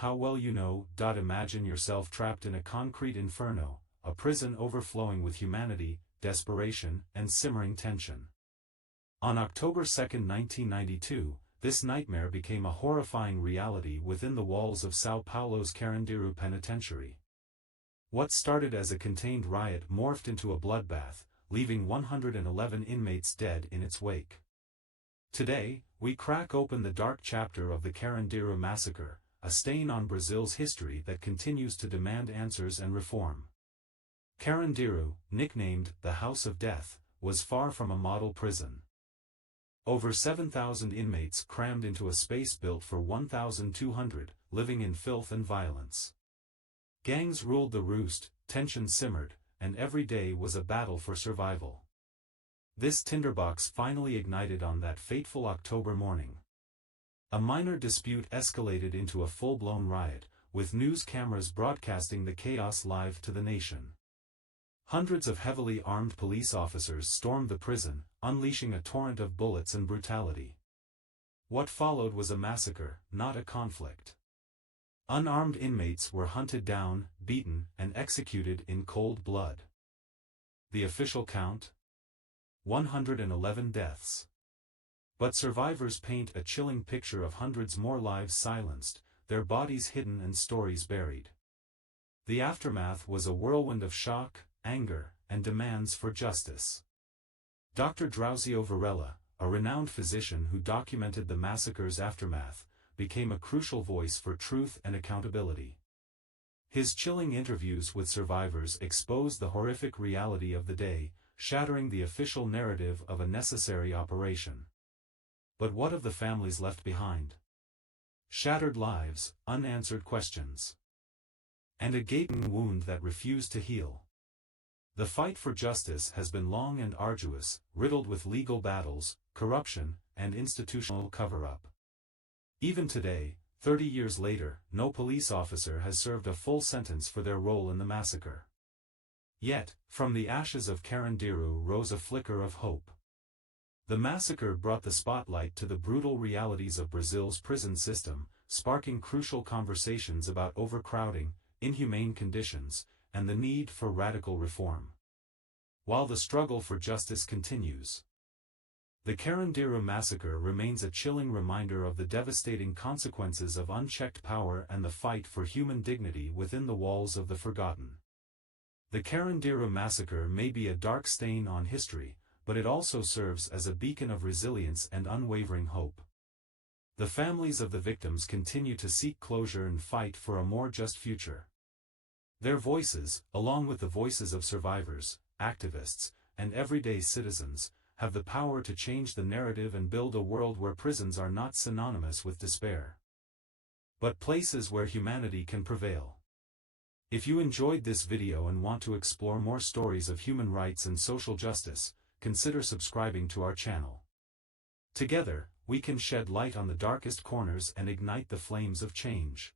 how well you know. Imagine yourself trapped in a concrete inferno, a prison overflowing with humanity, desperation, and simmering tension. On October 2, 1992, this nightmare became a horrifying reality within the walls of São Paulo's Carandiru Penitentiary. What started as a contained riot morphed into a bloodbath, leaving 111 inmates dead in its wake. Today, we crack open the dark chapter of the Carandiru Massacre, a stain on Brazil's history that continues to demand answers and reform. Carandiru, nicknamed the House of Death, was far from a model prison. Over 7,000 inmates crammed into a space built for 1,200, living in filth and violence. Gangs ruled the roost, tension simmered, and every day was a battle for survival. This tinderbox finally ignited on that fateful October morning. A minor dispute escalated into a full-blown riot, with news cameras broadcasting the chaos live to the nation. Hundreds of heavily armed police officers stormed the prison, unleashing a torrent of bullets and brutality. What followed was a massacre, not a conflict. Unarmed inmates were hunted down, beaten, and executed in cold blood. The official count? 111 deaths. But survivors paint a chilling picture of hundreds more lives silenced, their bodies hidden and stories buried. The aftermath was a whirlwind of shock, anger, and demands for justice. Dr. Drauzio Varela, a renowned physician who documented the massacre's aftermath, became a crucial voice for truth and accountability. His chilling interviews with survivors exposed the horrific reality of the day, shattering the official narrative of a necessary operation. But what of the families left behind? Shattered lives, unanswered questions, and a gaping wound that refused to heal. The fight for justice has been long and arduous, riddled with legal battles, corruption, and institutional cover-up. Even today, 30 years later, no police officer has served a full sentence for their role in the massacre. Yet, from the ashes of Carandiru rose a flicker of hope. The massacre brought the spotlight to the brutal realities of Brazil's prison system, sparking crucial conversations about overcrowding, inhumane conditions, and the need for radical reform. While the struggle for justice continues, the Carandiru Massacre remains a chilling reminder of the devastating consequences of unchecked power and the fight for human dignity within the walls of the forgotten. The Carandiru Massacre may be a dark stain on history, but it also serves as a beacon of resilience and unwavering hope. The families of the victims continue to seek closure and fight for a more just future. Their voices, along with the voices of survivors, activists, and everyday citizens, have the power to change the narrative and build a world where prisons are not synonymous with despair, but places where humanity can prevail. If you enjoyed this video and want to explore more stories of human rights and social justice, consider subscribing to our channel. Together, we can shed light on the darkest corners and ignite the flames of change.